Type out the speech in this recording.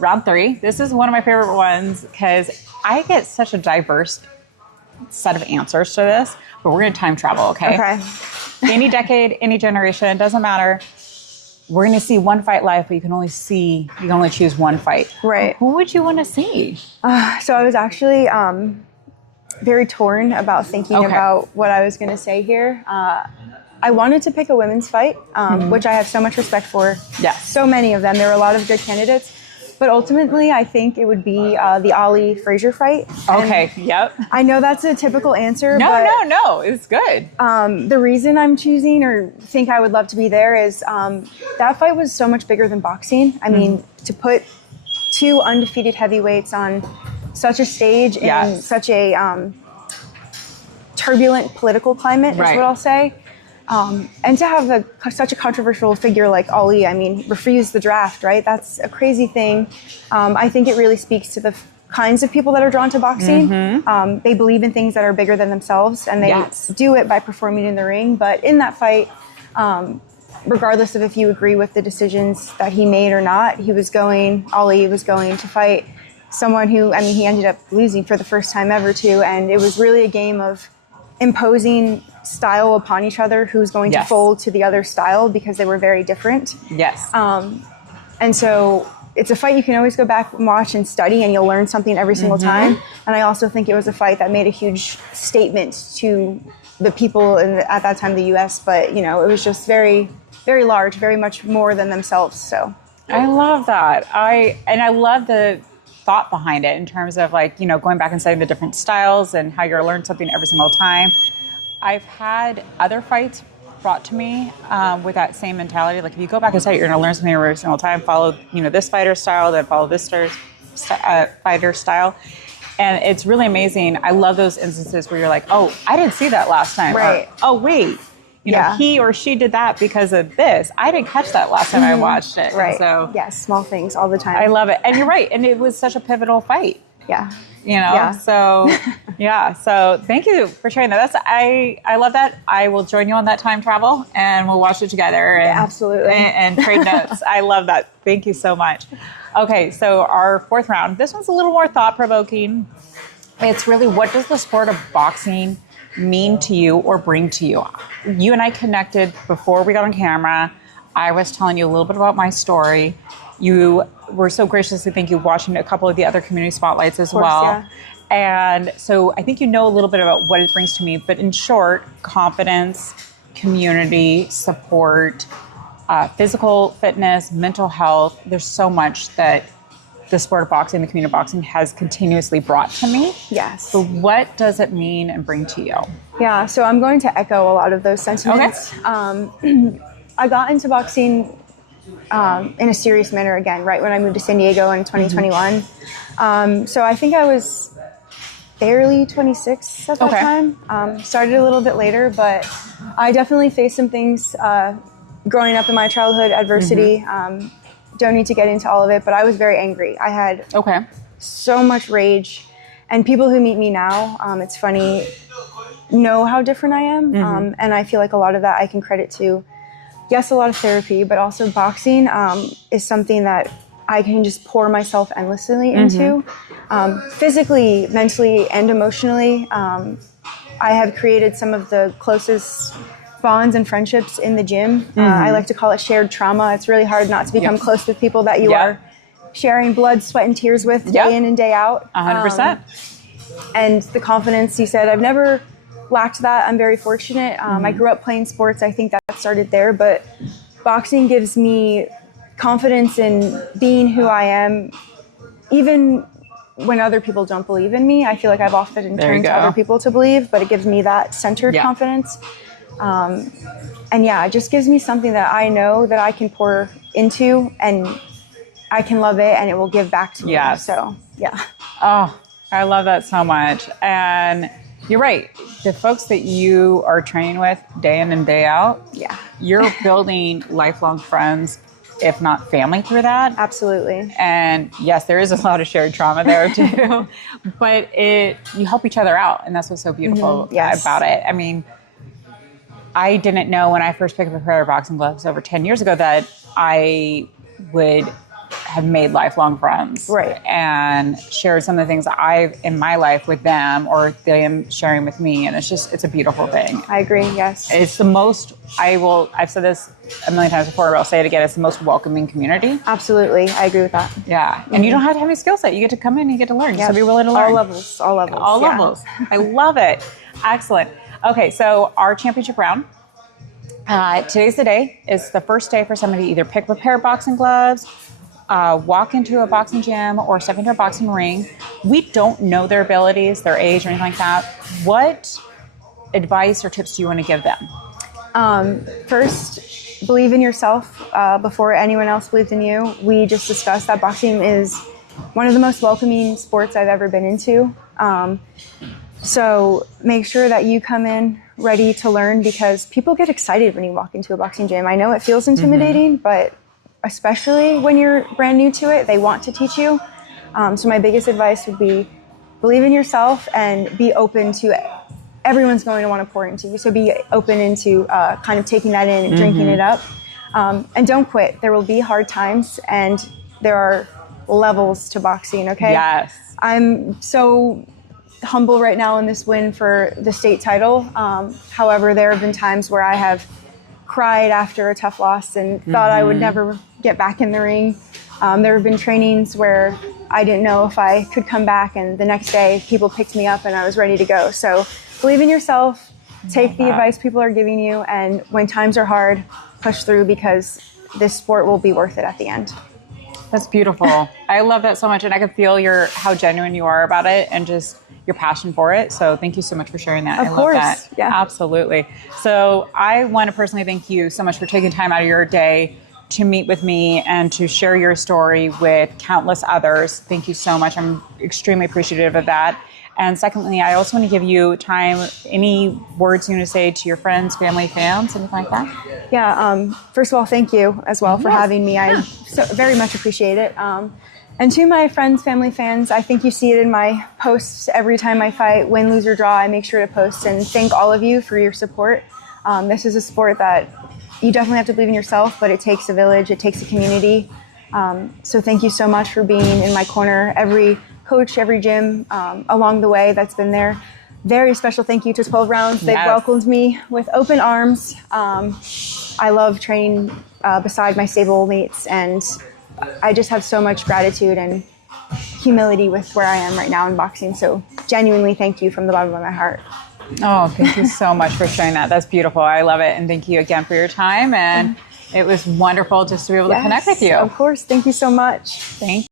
round 3. This is one of my favorite ones because I get such a diverse set of answers to this, but we're going to time travel, okay? Okay. Any decade, any generation, doesn't matter. We're going to see one fight live, but you can only choose one fight. Right. Who would you want to see? So I was actually very torn about thinking about what I was going to say here. I wanted to pick a women's fight, which I have so much respect for. Yes. So many of them. There were a lot of good candidates. But ultimately, I think it would be the Ali Frazier fight. Okay, yep. I know that's a typical answer. No, it's good. The reason I'm choosing or think I would love to be there is that fight was so much bigger than boxing. I mean, to put 2 undefeated heavyweights on such a stage in such a turbulent political climate is what I'll say. And to have such a controversial figure like Ali, I mean, refuse the draft, right? That's a crazy thing. I think it really speaks to the kinds of people that are drawn to boxing. They believe in things that are bigger than themselves, and they do it by performing in the ring. But in that fight, regardless of if you agree with the decisions that he made or not, Ali was going to fight someone who, I mean, he ended up losing for the first time ever too. And it was really a game of imposing style upon each other, who's going to fold to the other style, because they were very different. Yes. And so it's a fight you can always go back and watch and study, and you'll learn something every single time. And I also think it was a fight that made a huge statement to the people at that time, the U.S. But, you know, it was just very, very large, very much more than themselves. So I love that. I love the thought behind it in terms of, like, you know, going back and studying the different styles and how you're learning something every single time. I've had other fights brought to me with that same mentality. Like, if you go back and study, you're going to learn something every single time. Follow, you know, this fighter style, then follow this fighter style. And it's really amazing. I love those instances where you're like, oh, I didn't see that last time. Right. Or, oh, wait. You know, he or she did that because of this. I didn't catch that last time I watched it. Right. And so yes, small things all the time. I love it. And you're right. And it was such a pivotal fight. Yeah. You know, so so thank you for sharing that. I love that. I will join you on that time travel, and we'll watch it together. And, absolutely. And trade notes. I love that. Thank you so much. Okay, so our 4th round. This one's a little more thought-provoking. It's really, what does the sport of boxing mean to you or bring to you? You and I connected before we got on camera. I was telling you a little bit about my story. You were so graciously, thank you, watching a couple of the other community spotlights as well. Yeah. And so I think you know a little bit about what it brings to me. But in short, confidence, community, support, physical fitness, mental health. There's so much that the sport of boxing, the community of boxing, has continuously brought to me. Yes. So what does it mean and bring to you? Yeah, so I'm going to echo a lot of those sentiments. Okay. I got into boxing in a serious manner again, right when I moved to San Diego in 2021. So I think I was barely 26 at that time. Started a little bit later, but I definitely faced some things growing up in my childhood, adversity. Don't need to get into all of it, but I was very angry. I had so much rage. And people who meet me now, it's funny, know how different I am. And I feel like a lot of that I can credit to, yes, a lot of therapy, but also boxing is something that I can just pour myself endlessly into. Physically, mentally, and emotionally. I have created some of the closest bonds and friendships in the gym. I like to call it shared trauma. It's really hard not to become close with people that you are sharing blood, sweat, and tears with day in and day out. 100%. And the confidence, you said, I've never lacked that. I'm very fortunate. I grew up playing sports. I think that started there. But boxing gives me confidence in being who I am, even when other people don't believe in me. I feel like I've often turned to other people to believe, but it gives me that centered confidence. And yeah, it just gives me something that I know that I can pour into, and I can love it, and it will give back to me. So, yeah. Oh, I love that so much. And you're right. The folks that you are training with day in and day out, you're building lifelong friends, if not family, through that. Absolutely. And yes, there is a lot of shared trauma there too, but you help each other out. And that's what's so beautiful about it. I mean, I didn't know when I first picked up a pair of boxing gloves over 10 years ago that I would have made lifelong friends. Right. And shared some of the things that I've in my life with them or them sharing with me. And it's a beautiful thing. I agree. Yes. It's the most, I've said this a million times before, but I'll say it again. It's the most welcoming community. Absolutely. I agree with that. Yeah. And you don't have to have any skill set. You get to come in and you get to learn. You just have to be willing to learn. All levels. All levels. All levels. I love it. Excellent. Okay. So our championship round. Today's the day. It's the first day for somebody to either pick up a pair of boxing gloves, walk into a boxing gym, or step into a boxing ring. We don't know their abilities, their age, or anything like that. What advice or tips do you want to give them? First, believe in yourself before anyone else believes in you. We just discussed that boxing is one of the most welcoming sports I've ever been into. So make sure that you come in ready to learn, because people get excited when you walk into a boxing gym. I know it feels intimidating, but especially when you're brand new to it, they want to teach you. So my biggest advice would be believe in yourself and be open to it. Everyone's going to want to pour into you. So be open into kind of taking that in and drinking it up. And don't quit. There will be hard times, and there are levels to boxing, okay? Yes. I'm so humble right now in this win for the state title. However, there have been times where I have cried after a tough loss and thought I would never get back in the ring. There have been trainings where I didn't know if I could come back, and the next day people picked me up and I was ready to go. So believe in yourself, take the advice people are giving you, and when times are hard, push through, because this sport will be worth it at the end. That's beautiful. I love that so much, and I can feel how genuine you are about it and just your passion for it. So thank you so much for sharing that. Of course. Love that. Yeah. Absolutely. So I want to personally thank you so much for taking time out of your day to meet with me and to share your story with countless others. Thank you so much. I'm extremely appreciative of that. And secondly, I also want to give you time, any words you want to say to your friends, family, fans, anything like that? Yeah, first of all, thank you as well for having me. I very much appreciate it. And to my friends, family, fans, I think you see it in my posts every time I fight, win, lose, or draw. I make sure to post and thank all of you for your support. This is a sport that you definitely have to believe in yourself, but it takes a village, it takes a community. So thank you so much for being in my corner. Every coach, every gym along the way that's been there. Very special thank you to 12 Rounds. They've welcomed me with open arms. I love training beside my stable mates, and I just have so much gratitude and humility with where I am right now in boxing. So genuinely thank you from the bottom of my heart. Oh, thank you so much for sharing that. That's beautiful. I love it. And thank you again for your time. And it was wonderful just to be able to connect with you. Of course. Thank you so much. Thank you.